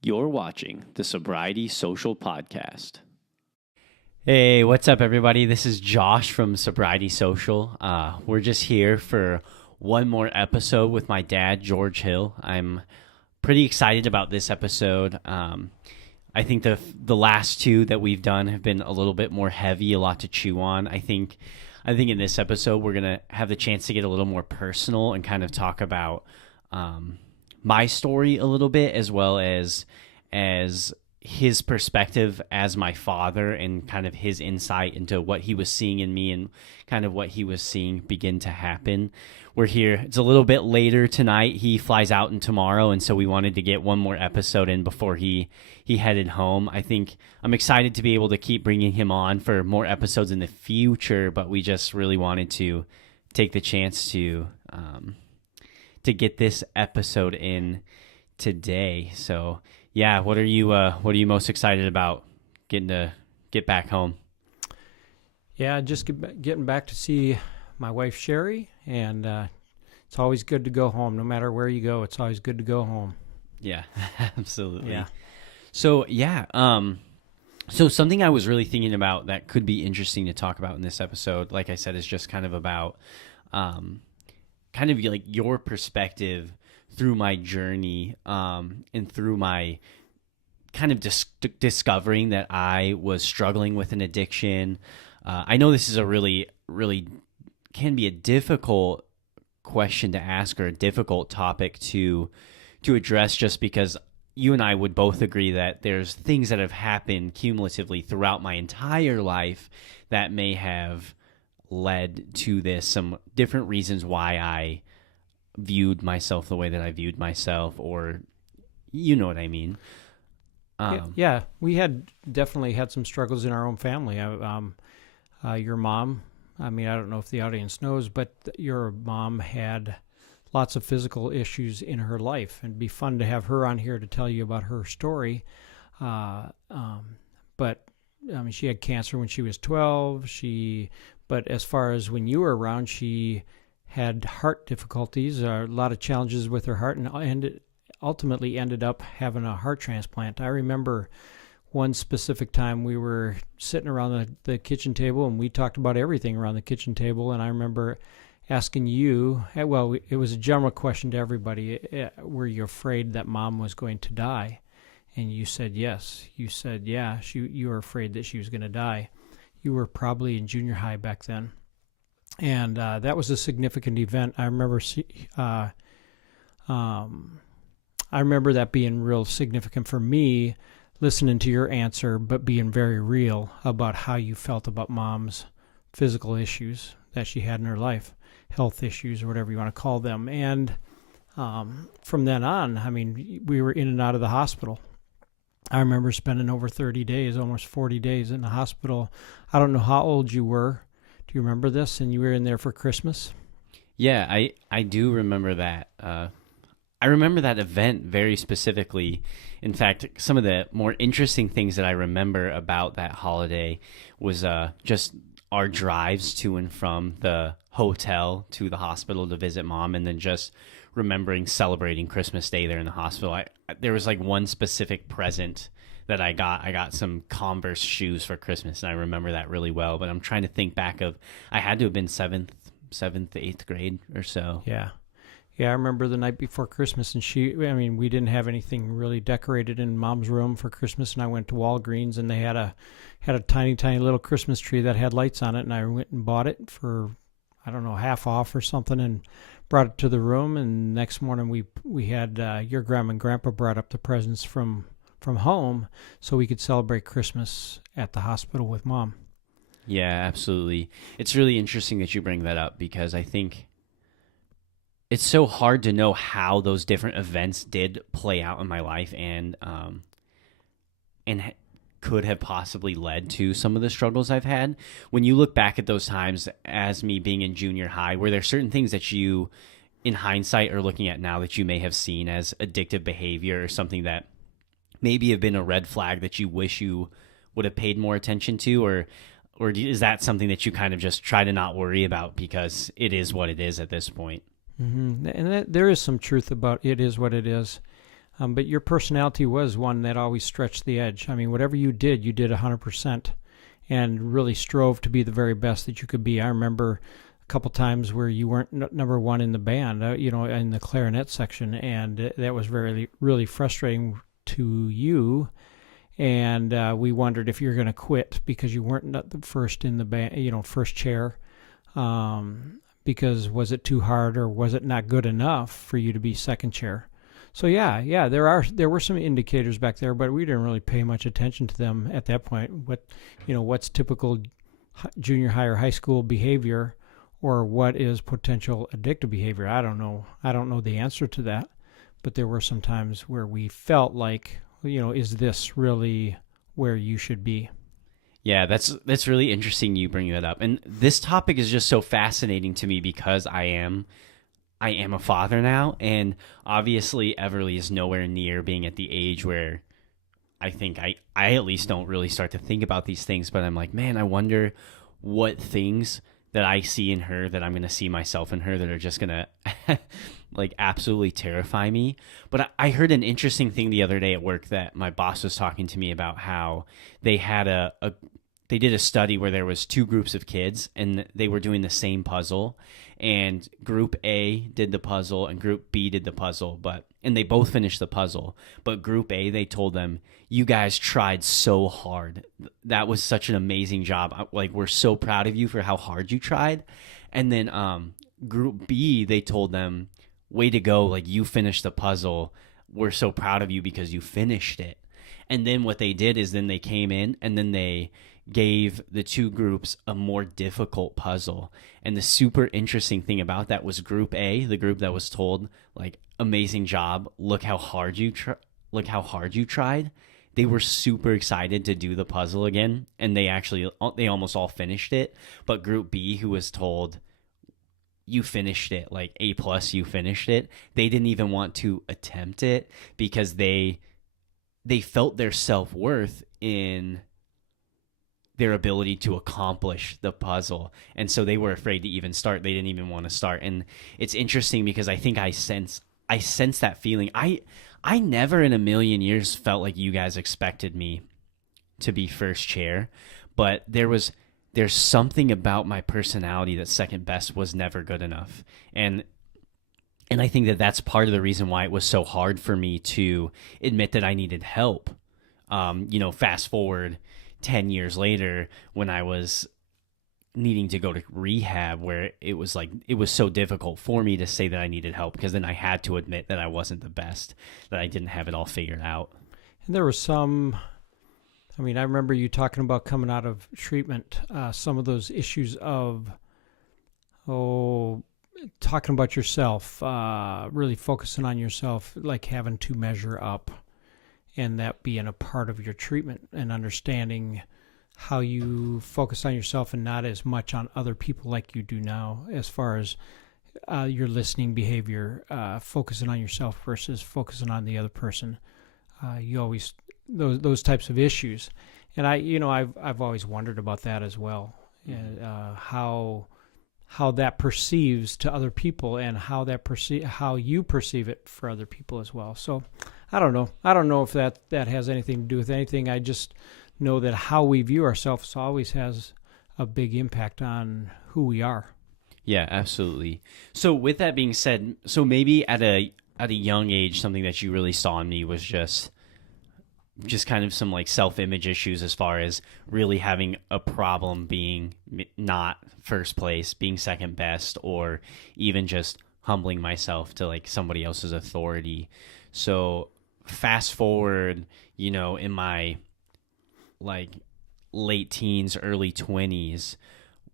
You're watching the Sobriety Social Podcast. Hey, what's up, everybody? This is Josh from Sobriety Social. We're just here for one more episode with my dad, George Hill. I'm pretty excited about this episode. I think the last two that we've done have been a little bit more heavy, a lot to chew on. I think in this episode we're gonna have the chance to get a little more personal and kind of talk about my story a little bit, as well as his perspective as my father and kind of his insight into what he was seeing in me and kind of what he was seeing begin to happen. We're here. It's a little bit later tonight. He flies out in tomorrow, and so we wanted to get one more episode in before he headed home. I think I'm excited to be able to keep bringing him on for more episodes in the future, but we just really wanted to take the chance to get this episode in today. So yeah, what are you most excited about getting to get back home? Yeah, just getting back to see my wife Sherry, and it's always good to go home. No matter where you go, it's always good to go home. Yeah, absolutely. Yeah. So yeah, so something I was really thinking about that could be interesting to talk about in this episode, like I said, is just kind of about kind of like your perspective through my journey and through my kind of discovering that I was struggling with an addiction. I know this is a really, really can be a difficult question to ask, or a difficult topic to address, just because you and I would both agree that there's things that have happened cumulatively throughout my entire life that may have led to this, some different reasons why I viewed myself the way that I viewed myself, or you know what I mean. Yeah, we had definitely had some struggles in our own family. Your mom, I mean, I don't know if the audience knows, but your mom had lots of physical issues in her life, and it'd be fun to have her on here to tell you about her story. But I mean, she had cancer when she was 12. But as far as when you were around, she had heart difficulties, a lot of challenges with her heart, and ultimately ended up having a heart transplant. I remember one specific time we were sitting around the kitchen table, and we talked about everything around the kitchen table, and I remember asking you, well, it was a general question to everybody, were you afraid that Mom was going to die? And you said yes. You said, yeah, you were afraid that she was going to die. You were probably in junior high back then. And that was a significant event. I remember that being real significant for me, listening to your answer, but being very real about how you felt about Mom's physical issues that she had in her life, health issues, or whatever you want to call them. And from then on, I mean, we were in and out of the hospital. I remember spending over 30 days, almost 40 days in the hospital. I don't know how old you were. Do you remember this? And you were in there for Christmas? Yeah, I do remember that. I remember that event very specifically. In fact, some of the more interesting things that I remember about that holiday was just our drives to and from the hotel to the hospital to visit Mom, and then just remembering celebrating Christmas Day there in the hospital. There was like one specific present that I got. I got some Converse shoes for Christmas, and I remember that really well. But I'm trying to think back I had to have been seventh, 8th grade or so. Yeah. Yeah, I remember the night before Christmas, and we didn't have anything really decorated in Mom's room for Christmas, and I went to Walgreens, and they had a tiny, tiny little Christmas tree that had lights on it, and I went and bought it for, I don't know, half off or something, and brought it to the room. And next morning we had your grandma and grandpa brought up the presents from home so we could celebrate Christmas at the hospital with Mom. Yeah, absolutely. It's really interesting that you bring that up, because I think it's so hard to know how those different events did play out in my life, and could have possibly led to some of the struggles I've had. When you look back at those times as me being in junior high, were there certain things that you, in hindsight, are looking at now that you may have seen as addictive behavior, or something that maybe have been a red flag that you wish you would have paid more attention to, or is that something that you kind of just try to not worry about because it is what it is at this point? Mm-hmm. And there is some truth about it is what it is. But your personality was one that always stretched the edge. I mean, whatever you did 100% and really strove to be the very best that you could be. I remember a couple times where you weren't number one in the band, in the clarinet section, and that was really frustrating to you. And we wondered if you're going to quit because you weren't the first in the band, first chair. Because was it too hard or was it not good enough for you to be second chair? So yeah, there were some indicators back there, but we didn't really pay much attention to them at that point. What's typical junior high or high school behavior, or what is potential addictive behavior? I don't know. I don't know the answer to that, but there were some times where we felt like, is this really where you should be? Yeah, that's really interesting you bring that up. And this topic is just so fascinating to me because I am a father now, and obviously Everly is nowhere near being at the age where I think I at least don't really start to think about these things, but I'm like, man, I wonder what things that I see in her that I'm going to see myself in her that are just going to like absolutely terrify me. But I heard an interesting thing the other day at work that my boss was talking to me about, how they had they did a study where there was two groups of kids and they were doing the same puzzle, and group A did the puzzle and group B did the puzzle, and they both finished the puzzle. But group A, they told them, you guys tried so hard. That was such an amazing job. Like, we're so proud of you for how hard you tried. And then group B, they told them, way to go. Like, you finished the puzzle. We're so proud of you because you finished it. And then what they did is then they came in and then they gave the two groups a more difficult puzzle. And the super interesting thing about that was group A, the group that was told, like, amazing job, look how hard you tried. They were super excited to do the puzzle again, and they almost all finished it. But group B, who was told, you finished it, like A+, you finished it, they didn't even want to attempt it because they felt their self-worth in their ability to accomplish the puzzle. And so they were afraid to even start. They didn't even want to start. And it's interesting because I think I sense that feeling. I never in a million years felt like you guys expected me to be first chair, but there's something about my personality that second best was never good enough. And I think that that's part of the reason why it was so hard for me to admit that I needed help. Fast forward 10 years later when I was needing to go to rehab, where it was so difficult for me to say that I needed help, because then I had to admit that I wasn't the best, that I didn't have it all figured out. And there was I remember you talking about coming out of treatment, some of those issues of, talking about yourself, really focusing on yourself, like having to measure up, and that being a part of your treatment, and understanding how you focus on yourself and not as much on other people like you do now, as far as your listening behavior, focusing on yourself versus focusing on the other person. You always, those types of issues. And I've always wondered about that as well. How that perceives to other people, and how you perceive it for other people as well. So I don't know if that has anything to do with anything. I just know that how we view ourselves always has a big impact on who we are. Yeah, absolutely. So with that being said, so maybe at a young age, something that you really saw in me was just kind of some like self-image issues, as far as really having a problem being not first place, being second best, or even just humbling myself to like somebody else's authority. So fast forward, in my like late teens, early 20s,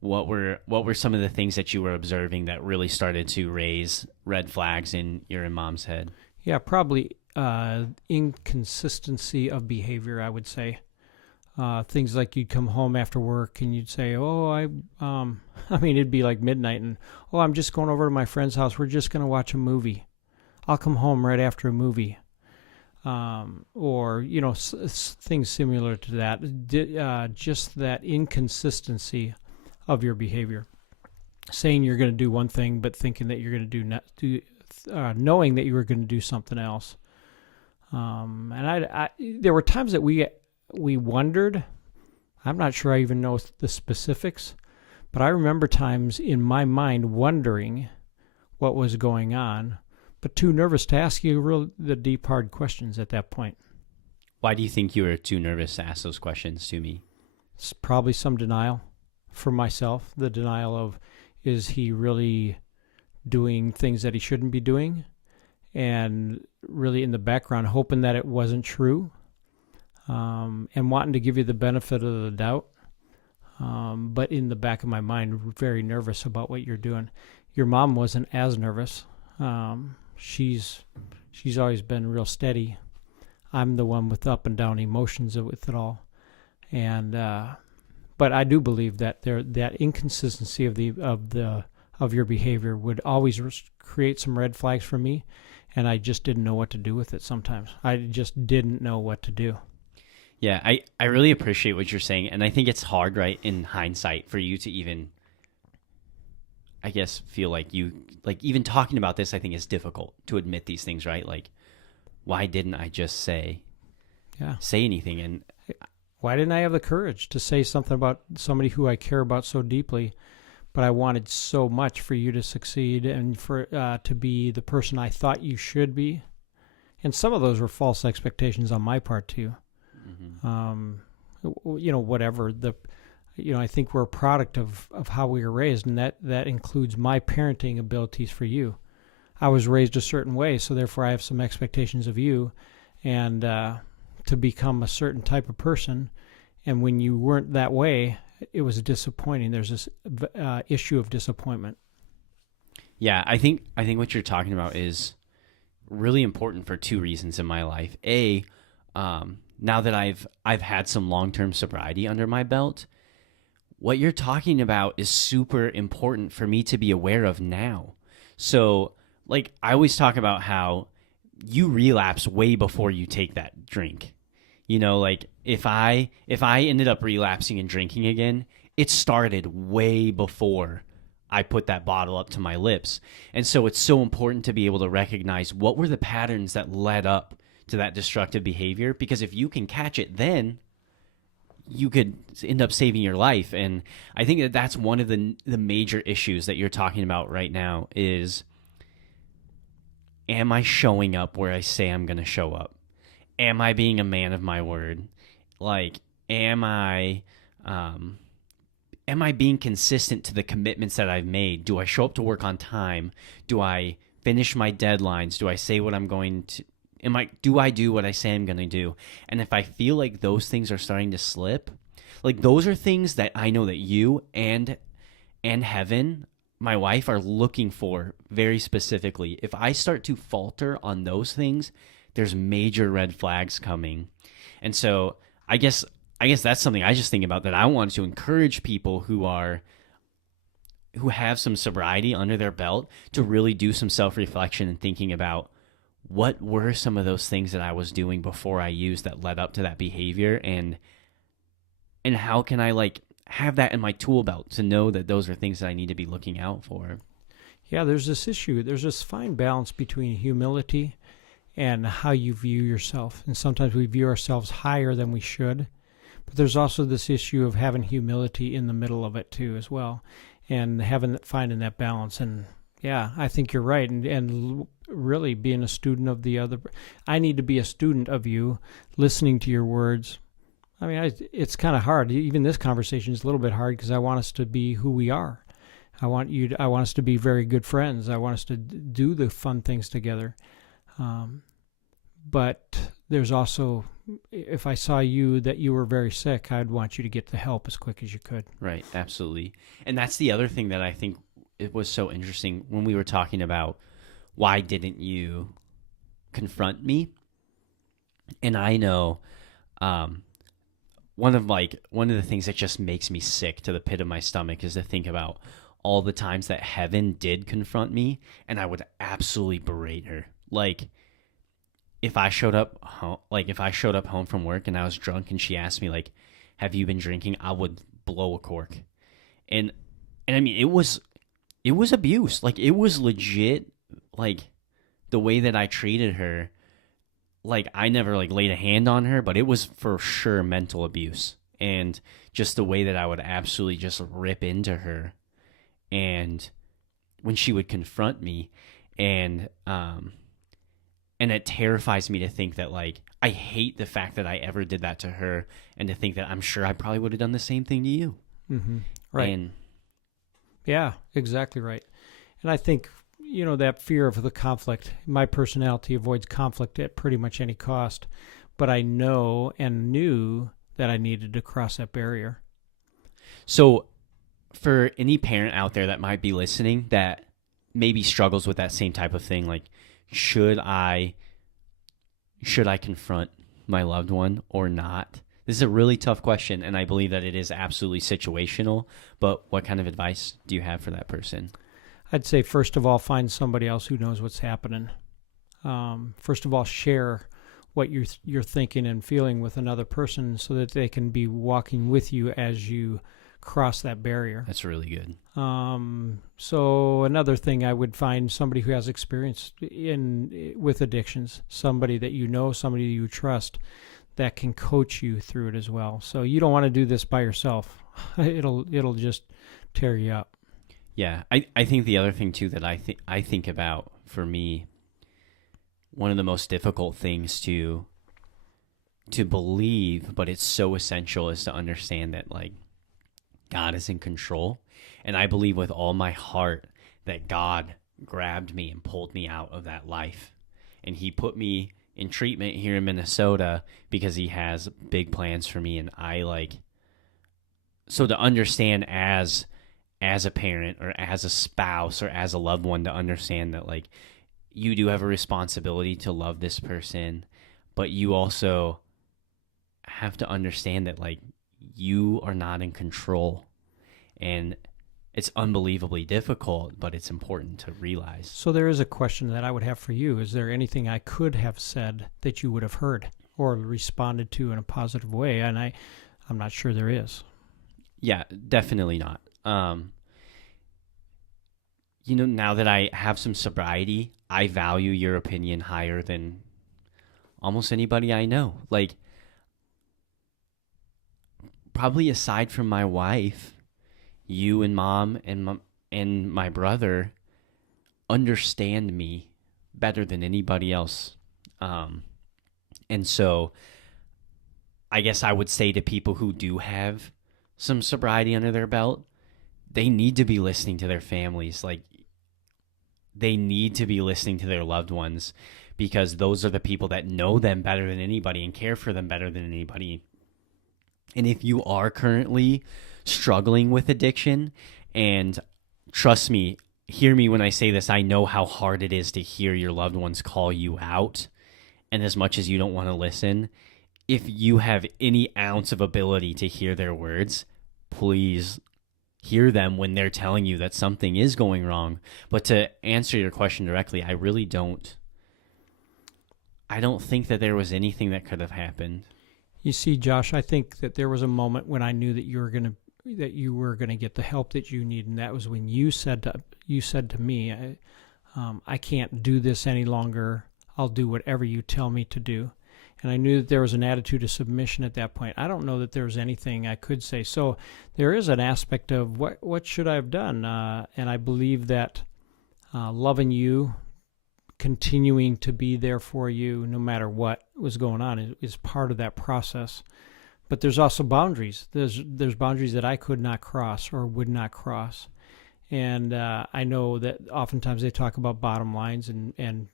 what were some of the things that you were observing that really started to raise red flags in your and mom's head? Yeah, probably inconsistency of behavior, I would say. Things like you'd come home after work and you'd say, it'd be like midnight, and, I'm just going over to my friend's house. We're just going to watch a movie. I'll come home right after a movie. Or things similar to that. Just that inconsistency of your behavior. Saying you're going to do one thing, but thinking that you're going to knowing that you were going to do something else. And there were times that we wondered. I'm not sure I even know the specifics, but I remember times in my mind wondering what was going on, but too nervous to ask you the deep, hard questions at that point. Why do you think you were too nervous to ask those questions to me? It's probably some denial for myself, the denial of, is he really doing things that he shouldn't be doing? And really in the background, hoping that it wasn't true, and wanting to give you the benefit of the doubt. But in the back of my mind, very nervous about what you're doing. Your mom wasn't as nervous. She's always been real steady. I'm the one with up and down emotions with it all. And but I do believe that that inconsistency of your behavior would always create some red flags for me, and I just didn't know what to do with it sometimes. I just didn't know what to do. Yeah, I really appreciate what you're saying, and I think it's hard, right, in hindsight for you to even, I guess, feel like even talking about this, I think is difficult to admit these things, right? Like, why didn't I just say anything? And why didn't I have the courage to say something about somebody who I care about so deeply, but I wanted so much for you to succeed and for to be the person I thought you should be? And some of those were false expectations on my part too. Mm-hmm. Whatever I think we're a product of how we were raised, and that includes my parenting abilities for you. I was raised a certain way, so therefore I have some expectations of you, and to become a certain type of person. And when you weren't that way, it was disappointing. There's this issue of disappointment. Yeah, I think what you're talking about is really important for two reasons in my life. Now that I've had some long-term sobriety under my belt, what you're talking about is super important for me to be aware of now. So, like, I always talk about how you relapse way before you take that drink. Like, if I ended up relapsing and drinking again, it started way before I put that bottle up to my lips. And so it's so important to be able to recognize what were the patterns that led up to that destructive behavior, because if you can catch it then, you could end up saving your life. And I think that that's one of the major issues that you're talking about right now is, am I showing up where I say I'm going to show up? Am I being a man of my word? Like, am I being consistent to the commitments that I've made? Do I show up to work on time? Do I finish my deadlines? Do I say what I'm going to? Do I do what I say I'm going to do? And if I feel like those things are starting to slip, like, those are things that I know that you and Heaven, my wife, are looking for very specifically. If I start to falter on those things, there's major red flags coming. And so I guess that's something I just think about, that I want to encourage people who have some sobriety under their belt to really do some self-reflection and thinking about, what were some of those things that I was doing before I used that led up to that behavior, and how can I, like, have that in my tool belt to know that those are things that I need to be looking out for? Yeah, there's this fine balance between humility and how you view yourself. And sometimes we view ourselves higher than we should, but there's also this issue of having humility in the middle of it too as well, and finding that balance. And yeah, I think you're right. And really being a student of the other. I need to be a student of you, listening to your words. I mean, it's kind of hard. Even this conversation is a little bit hard because I want us to be who we are. I want us to be very good friends. I want us to do the fun things together. But there's also, if I saw that you were very sick, I'd want you to get the help as quick as you could. Right, absolutely. And that's the other thing that I think it was so interesting when we were talking about, why didn't you confront me? And I know one of the things that just makes me sick to the pit of my stomach is to think about all the times that Heaven did confront me, and I would absolutely berate her. Like, if I showed up home from work and I was drunk and she asked me, like, have you been drinking? I would blow a cork. And I mean, it was abuse. Like, it was legit. Like, the way that I treated her like I never like laid a hand on her, but it was for sure mental abuse. And just the way that I would absolutely just rip into her, and when she would confront me, and it terrifies me to think that, like, I hate the fact that I ever did that to her, and to think that I'm sure I probably would have done the same thing to you. Mm-hmm. Right. And yeah, exactly right. And I think, that fear of the conflict, my personality avoids conflict at pretty much any cost, but I know and knew that I needed to cross that barrier. So for any parent out there that might be listening that maybe struggles with that same type of thing, like, should I confront my loved one or not? This is a really tough question, and I believe that it is absolutely situational, but what kind of advice do you have for that person? I'd say, first of all, find somebody else who knows what's happening. First of all, share what you're thinking and feeling with another person so that they can be walking with you as you cross that barrier. That's really good. So another thing, I would find somebody who has experience with addictions, somebody that somebody you trust that can coach you through it as well. So you don't want to do this by yourself. It'll just tear you up. Yeah, I think the other thing too that I think about, for me, one of the most difficult things to believe, but it's so essential, is to understand that, like, God is in control. And I believe with all my heart that God grabbed me and pulled me out of that life. And he put me in treatment here in Minnesota because he has big plans for me. And so to understand as a parent or as a spouse or as a loved one, to understand that, like, you do have a responsibility to love this person, but you also have to understand that, like, you are not in control. And it's unbelievably difficult, but it's important to realize. So there is a question that I would have for you. Is there anything I could have said that you would have heard or responded to in a positive way? And I'm not sure there is. Yeah, definitely not. Now that I have some sobriety, I value your opinion higher than almost anybody I know. Like, probably aside from my wife, you and Mom and my brother understand me better than anybody else. And so I guess I would say to people who do have some sobriety under their belt, they need to be listening to their families. Like, they need to be listening to their loved ones, because those are the people that know them better than anybody and care for them better than anybody. And if you are currently struggling with addiction, and trust me, hear me when I say this, I know how hard it is to hear your loved ones call you out. And as much as you don't want to listen, if you have any ounce of ability to hear their words, please hear them when they're telling you that something is going wrong. But to answer your question directly, I don't think that there was anything that could have happened. You see, Josh, I think that there was a moment when I knew that you were gonna get the help that you need, and that was when you said to me, I can't do this any longer. I'll do whatever you tell me to do. And I knew that there was an attitude of submission at that point. I don't know that there was anything I could say. So there is an aspect of what should I have done? And I believe that loving you, continuing to be there for you no matter what was going on is part of that process. But there's also boundaries. There's boundaries that I could not cross or would not cross. And I know that oftentimes they talk about bottom lines and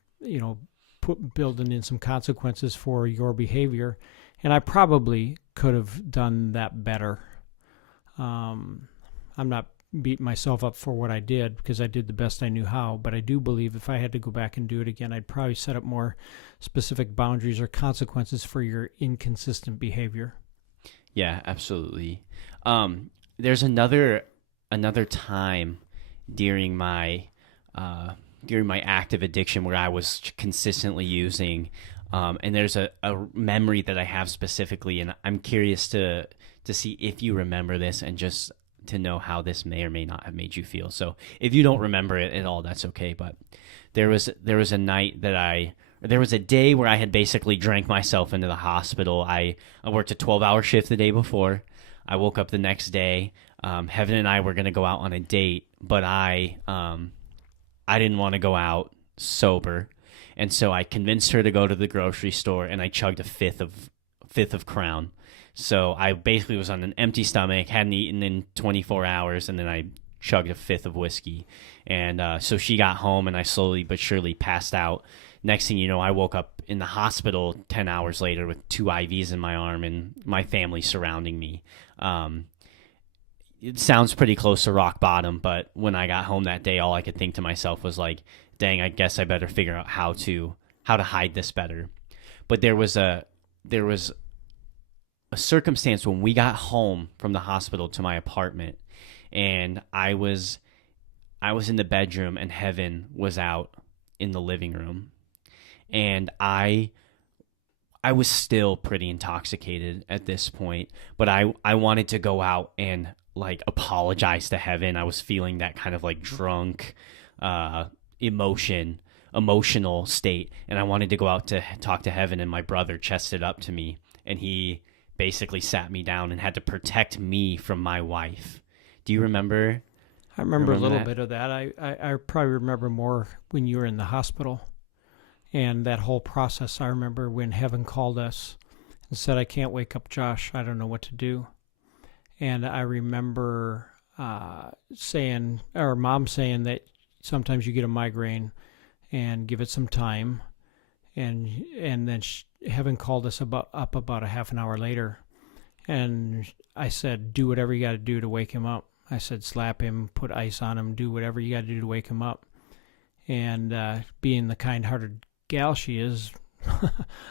building in some consequences for your behavior, and I probably could have done that better. I'm not beating myself up for what I did, because I did the best I knew how, but I do believe if I had to go back and do it again, I'd probably set up more specific boundaries or consequences for your inconsistent behavior. Yeah, absolutely. There's another time during my active addiction where I was consistently using, and there's a memory that I have specifically, and I'm curious to see if you remember this and just to know how this may or may not have made you feel. So if you don't remember it at all, that's okay. But there was a night that I there was a day where I had basically drank myself into the hospital. I worked a 12-hour shift the day before. I woke up the next day. Heaven and I were going to go out on a date, but I didn't want to go out sober. And so I convinced her to go to the grocery store, and I chugged a fifth of Crown. So I basically was on an empty stomach, hadn't eaten in 24 hours, and then I chugged a fifth of whiskey. And so she got home, and I slowly but surely passed out. Next thing you know, I woke up in the hospital 10 hours later with 2 IVs in my arm and my family surrounding me. It sounds pretty close to rock bottom, but when I got home that day, all I could think to myself was like, dang, I guess I better figure out how to hide this better. But there was a circumstance when we got home from the hospital to my apartment, and I was in the bedroom and Heaven was out in the living room. And I was still pretty intoxicated at this point, but I wanted to go out and like apologize to Heaven. I was feeling that kind of like drunk emotional state, and I wanted to go out to talk to Heaven, and my brother chested up to me, and he basically sat me down and had to protect me from my wife. Do you remember? I remember a little bit of that. I probably remember more when you were in the hospital. And that whole process, I remember when Heaven called us and said, I can't wake up Josh. I don't know what to do. And I remember Mom saying that sometimes you get a migraine and give it some time. And then Heaven called us up about a half an hour later. And I said, do whatever you got to do to wake him up. I said, slap him, put ice on him, do whatever you got to do to wake him up. And being the kind-hearted gal she is,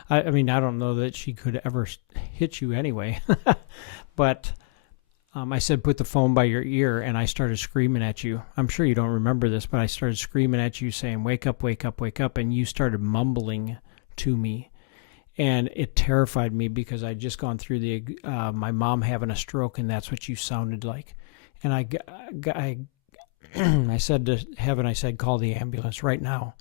I mean, I don't know that she could ever hit you anyway. But I said, put the phone by your ear, and I started screaming at you. I'm sure you don't remember this, but I started screaming at you saying, wake up, wake up, wake up. And you started mumbling to me. And it terrified me because I'd just gone through my mom having a stroke, and that's what you sounded like. And I said to Heaven, I said, call the ambulance right now.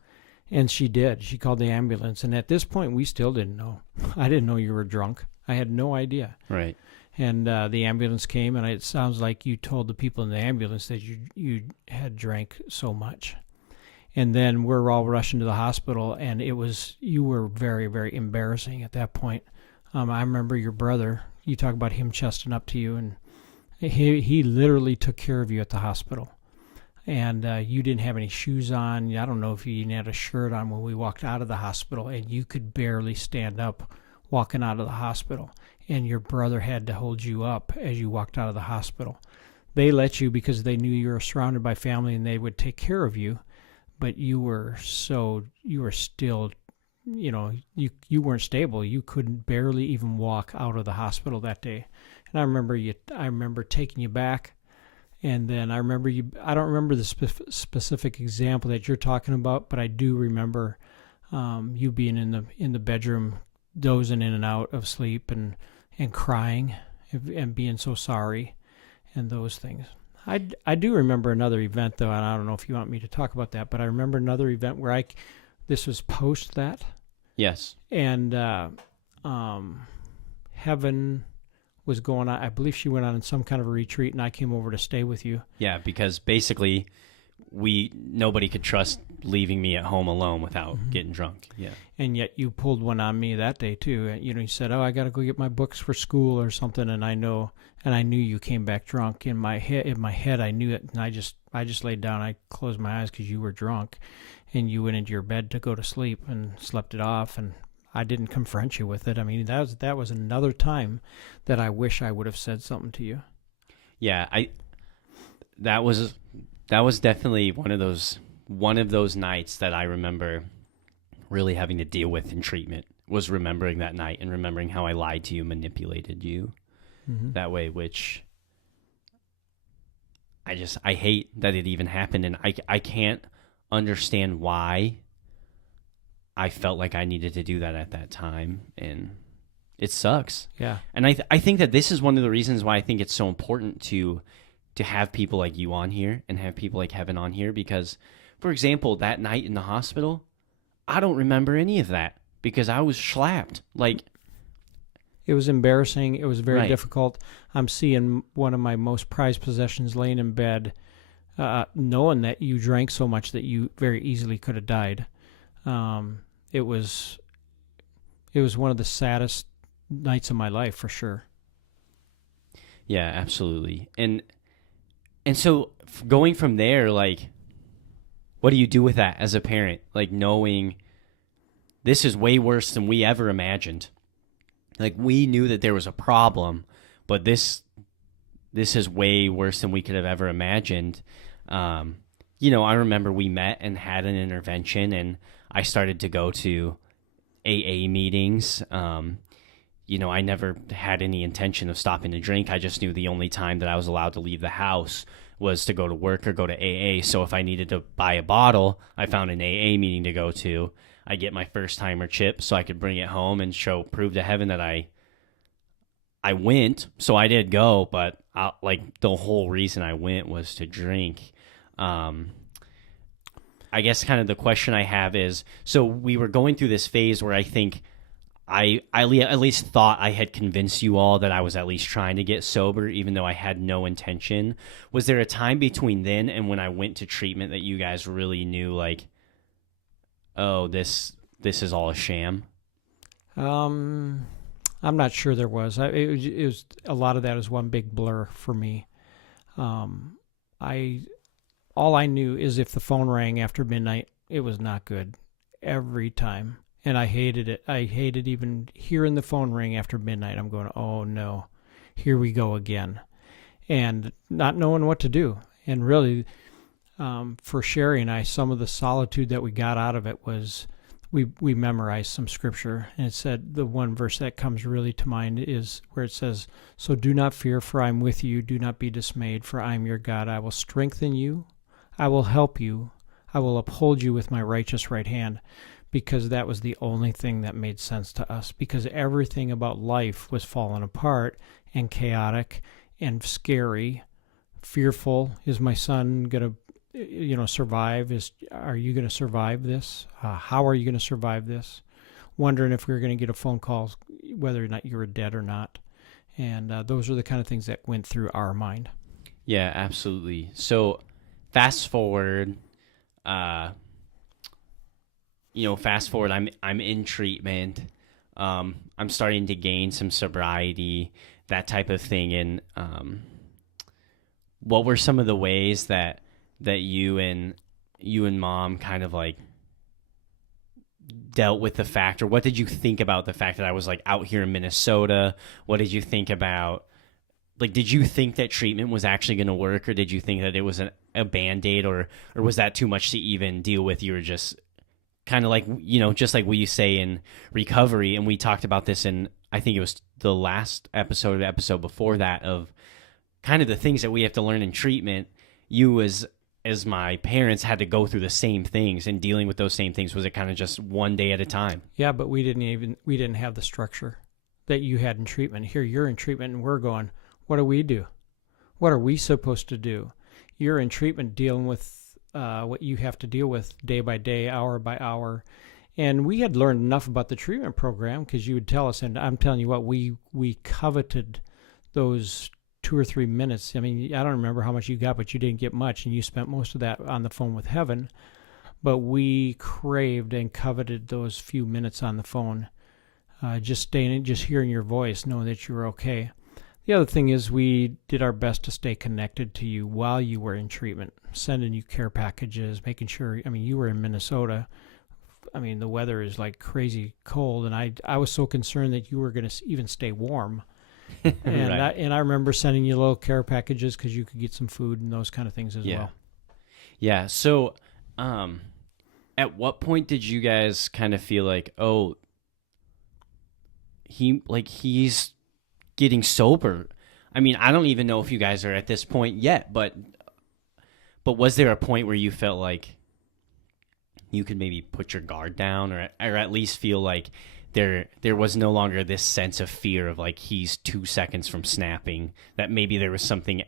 And she did. She called the ambulance. And at this point, we still didn't know. I didn't know you were drunk. I had no idea. Right. And the ambulance came, and it sounds like you told the people in the ambulance that you had drank so much. And then we're all rushing to the hospital, and you were very, very embarrassing at that point. I remember your brother, you talk about him chesting up to you, and he literally took care of you at the hospital. And you didn't have any shoes on. I don't know if you even had a shirt on when we walked out of the hospital, and you could barely stand up walking out of the hospital. And your brother had to hold you up as you walked out of the hospital. They let you because they knew you were surrounded by family and they would take care of you. But you were still, you weren't stable. You couldn't barely even walk out of the hospital that day. And I remember taking you back. And then I remember I don't remember the specific example that you're talking about, but I do remember you being in the bedroom, dozing in and out of sleep and crying and being so sorry and those things. I do remember another event, though, and I don't know if you want me to talk about that, but I remember another event where this was post that. Yes. And Heaven was going on. I believe she went on some kind of a retreat, and I came over to stay with you. Yeah, because basically nobody could trust leaving me at home alone without getting drunk. Yeah. And yet you pulled one on me that day too. You said, "Oh, I got to go get my books for school or something," and I knew you came back drunk. In my head, I knew it, and I just laid down. I closed my eyes because you were drunk, and you went into your bed to go to sleep and slept it off, and I didn't confront you with it. I mean, that was another time that I wish I would have said something to you. Yeah, that was definitely one of those nights that I remember really having to deal with in treatment, was remembering that night and remembering how I lied to you, manipulated you that way, which I hate that it even happened, and I can't understand why I felt like I needed to do that at that time, and it sucks. Yeah. And I think that this is one of the reasons why I think it's so important to have people like you on here and have people like Heaven on here, because, for example, that night in the hospital, I don't remember any of that because I was schlapped. Like, it was embarrassing. It was very Right. difficult. I'm seeing one of my most prized possessions laying in bed, knowing that you drank so much that you very easily could have died. It was one of the saddest nights of my life for sure. yeah, absolutely. And so going from there, like, what do you do with that as a parent? Like, knowing this is way worse than we ever imagined. Like, we knew that there was a problem, but this is way worse than we could have ever imagined. You know, I remember we met and had an intervention, and I started to go to AA meetings. You know, I never had any intention of stopping to drink. I just knew the only time that I was allowed to leave the house was to go to work or go to AA. So if I needed to buy a bottle, I found an AA meeting to go to. I get my first timer chip so I could bring it home and prove to heaven that I went. So I did go, but like the whole reason I went was to drink. I guess kind of the question I have is, so we were going through this phase where I think I at least thought I had convinced you all that I was at least trying to get sober, even though I had no intention. Was there a time between then and when I went to treatment that you guys really knew, like, oh, this is all a sham? I'm not sure there was. It was a lot of that is one big blur for me. All I knew is if the phone rang after midnight, it was not good every time. And I hated it. I hated even hearing the phone ring after midnight. I'm going, oh no, here we go again. And not knowing what to do. And really, for Sherry and I, some of the solitude that we got out of it was we memorized some scripture. And it said, the one verse that comes really to mind is where it says, so do not fear, for I am with you. Do not be dismayed, for I am your God. I will strengthen you. I will help you. I will uphold you with my righteous right hand. Because that was the only thing that made sense to us. Because everything about life was falling apart and chaotic and scary, fearful. Is my son going to, survive? Are you going to survive this? How are you going to survive this? Wondering if we were going to get a phone call, whether or not you were dead or not. And those are the kind of things that went through our mind. Yeah, absolutely. So fast forward, I'm in treatment. I'm starting to gain some sobriety, that type of thing. And what were some of the ways that you and Mom kind of like dealt with the fact, or what did you think about the fact that I was like out here in Minnesota? What did you think about, like, did you think that treatment was actually going to work, or did you think that it was a Band-Aid, or was that too much to even deal with? You were just kind of like, just like we say in recovery, and we talked about this in, I think it was the last episode or the episode before that, of kind of the things that we have to learn in treatment. You as my parents had to go through the same things, and dealing with those same things, was it kind of just one day at a time? Yeah, but we didn't have the structure that you had in treatment. Here you're in treatment and we're going, what do we do? What are we supposed to do? You're in treatment dealing with what you have to deal with day by day, hour by hour. And we had learned enough about the treatment program because you would tell us, and I'm telling you what, we coveted those 2 or 3 minutes. I mean, I don't remember how much you got, but you didn't get much, and you spent most of that on the phone with heaven. But we craved and coveted those few minutes on the phone, just hearing your voice, knowing that you were okay. The other thing is we did our best to stay connected to you while you were in treatment, sending you care packages, making sure, you were in Minnesota. The weather is like crazy cold, and I was so concerned that you were going to even stay warm. And, right. I remember sending you little care packages because you could get some food and those kind of things as well. Yeah. So at what point did you guys kind of feel like, oh, he's getting sober? I don't even know if you guys are at this point yet, but was there a point where you felt like you could maybe put your guard down, or at least feel like there was no longer this sense of fear of like he's 2 seconds from snapping, that maybe there was something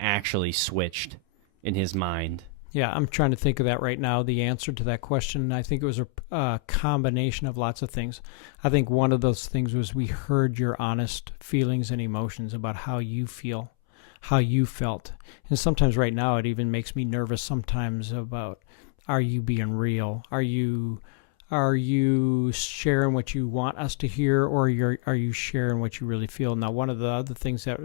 actually switched in his mind? Yeah, I'm trying to think of that right now, the answer to that question. I think it was a combination of lots of things. I think one of those things was we heard your honest feelings and emotions about how you feel, how you felt. And sometimes right now it even makes me nervous sometimes about, are you being real? Are you sharing what you want us to hear, or are you sharing what you really feel? Now, one of the other things that,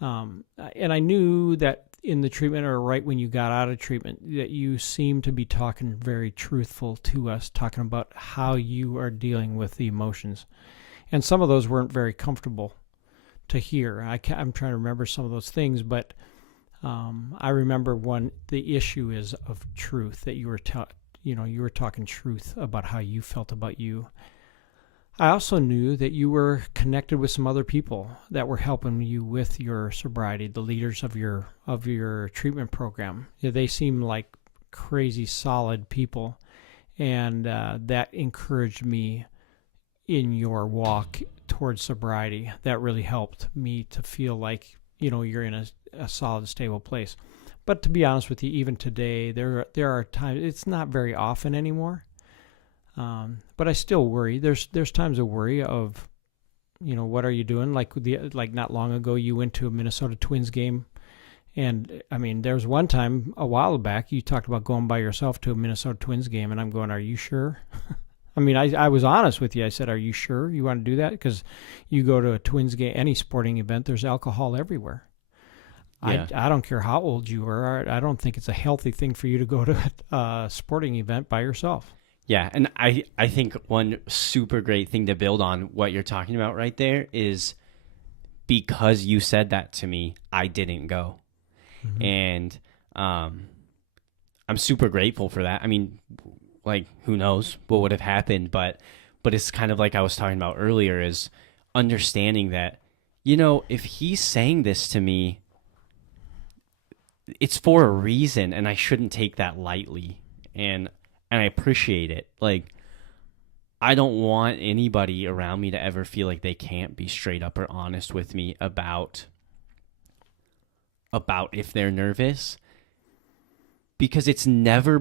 and I knew that in the treatment, or right when you got out of treatment, that you seemed to be talking very truthful to us, talking about how you are dealing with the emotions. And some of those weren't very comfortable to hear. I'm trying to remember some of those things, but I remember the issue is of truth, that you were you were talking truth about how you felt about you. I also knew that you were connected with some other people that were helping you with your sobriety, the leaders of your treatment program. Yeah, they seemed like crazy solid people, and that encouraged me in your walk towards sobriety. That really helped me to feel like, you're in a solid, stable place. But to be honest with you, even today, there are times, it's not very often anymore, but I still worry. There's times of worry of, what are you doing? Like not long ago, you went to a Minnesota Twins game, and I mean, there was one time a while back you talked about going by yourself to a Minnesota Twins game, and I'm going, are you sure? I mean, I was honest with you. I said, are you sure you want to do that? Because you go to a Twins game, any sporting event, there's alcohol everywhere. Yeah. I don't care how old you are. I don't think it's a healthy thing for you to go to a sporting event by yourself. Yeah, and I think one super great thing to build on what you're talking about right there is, because you said that to me, I didn't go. Mm-hmm. And I'm super grateful for that. I mean, like, who knows what would have happened, but it's kind of like I was talking about earlier, is understanding that, if he's saying this to me, it's for a reason, and I shouldn't take that lightly. And I appreciate it. Like, I don't want anybody around me to ever feel like they can't be straight up or honest with me about if they're nervous, because it's never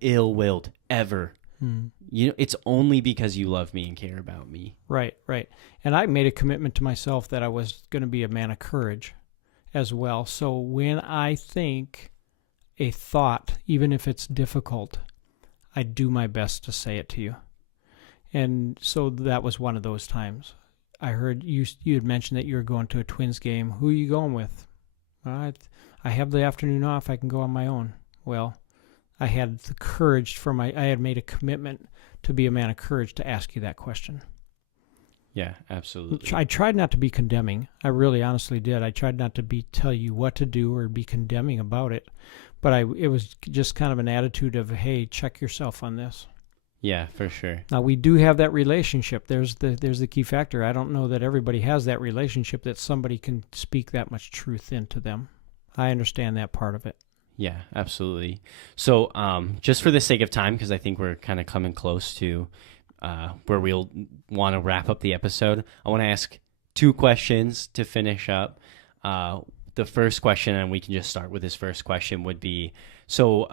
ill-willed, ever. It's only because you love me and care about me. Right. And I made a commitment to myself that I was going to be a man of courage as well. So when I think a thought, even if it's difficult, I do my best to say it to you. And so that was one of those times. I heard you had mentioned that you were going to a Twins game. Who are you going with? I have the afternoon off. I can go on my own. Well, I had the courage I had made a commitment to be a man of courage to ask you that question. Yeah, absolutely. I tried not to be condemning. I really honestly did. I tried not to tell you what to do or be condemning about it. But it was just kind of an attitude of, hey, check yourself on this. Yeah, for sure. Now, we do have that relationship. There's the key factor. I don't know that everybody has that relationship, that somebody can speak that much truth into them. I understand that part of it. Yeah, absolutely. So just for the sake of time, because I think we're kind of coming close to where we'll want to wrap up the episode, I want to ask 2 questions to finish up. The first question, and we can just start with this first question, would be, so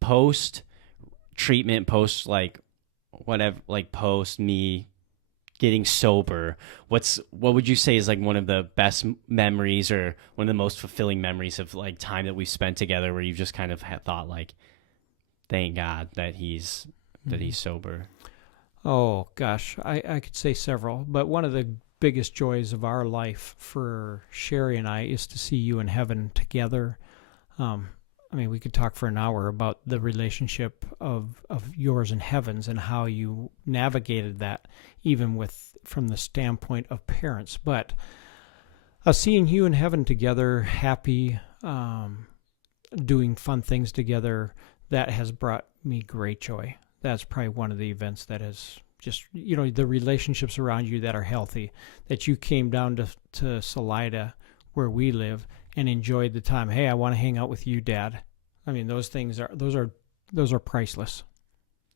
post-treatment, post me getting sober, what would you say is like one of the best memories, or one of the most fulfilling memories of like time that we spent together, where you've just kind of thought like, thank God that he's sober? Oh gosh, I could say several, but one of the biggest joys of our life for Sherry and I is to see you in heaven together. I mean, we could talk for an hour about the relationship of yours and heaven's, and how you navigated that, even from the standpoint of parents. But seeing you in heaven together, happy, doing fun things together, that has brought me great joy. That's probably one of the events that has just, the relationships around you that are healthy, that you came down to Salida, where we live, and enjoyed the time. Hey, I want to hang out with you, Dad. I mean, those are priceless.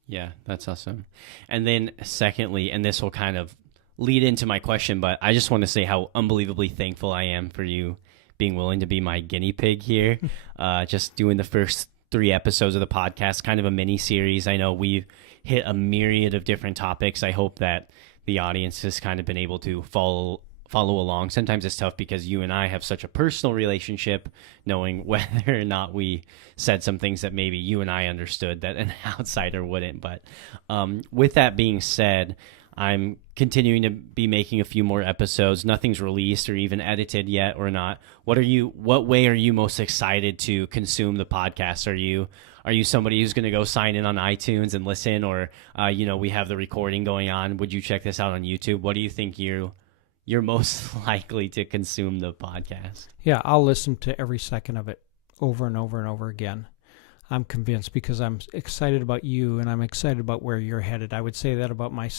Yeah, that's awesome. And then secondly, and this will kind of lead into my question, but I just want to say how unbelievably thankful I am for you being willing to be my guinea pig here. Just doing the first 3 episodes of the podcast, kind of a mini series. I know we've hit a myriad of different topics. I hope that the audience has kind of been able to follow along. Sometimes it's tough because you and I have such a personal relationship, knowing whether or not we said some things that maybe you and I understood that an outsider wouldn't. But with that being said, I'm continuing to be making a few more episodes. Nothing's released or even edited yet or not. What way are you most excited to consume the podcast? Are you somebody who's going to go sign in on iTunes and listen, or we have the recording going on? Would you check this out on YouTube? What do you think you're most likely to consume the podcast? Yeah, I'll listen to every second of it over and over and over again. I'm convinced, because I'm excited about you and I'm excited about where you're headed. I would say that about my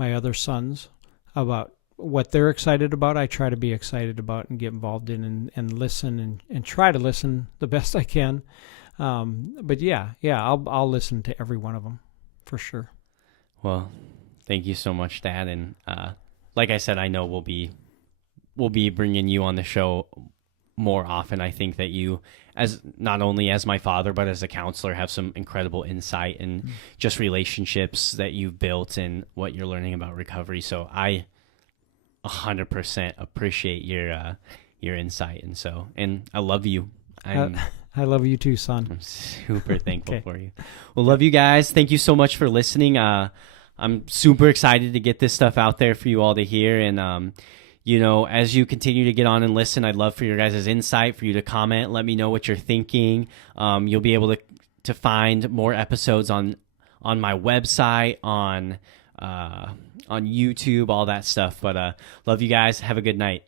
other sons, about what they're excited about. I try to be excited about and get involved in and listen and try to listen the best I can. But I'll listen to every one of them for sure. Well, thank you so much, Dad. And like I said, I know we'll be bringing you on the show more often. I think that you, as not only as my father but as a counselor, have some incredible insight and just relationships that you've built and what you're learning about recovery. So I 100% appreciate your insight, and I love you. I love you too, son. I'm super thankful for you. Well, love you guys. Thank you so much for listening. I'm super excited to get this stuff out there for you all to hear. And, as you continue to get on and listen, I'd love for your guys' insight, for you to comment. Let me know what you're thinking. You'll be able to find more episodes on my website, on YouTube, all that stuff. But love you guys. Have a good night.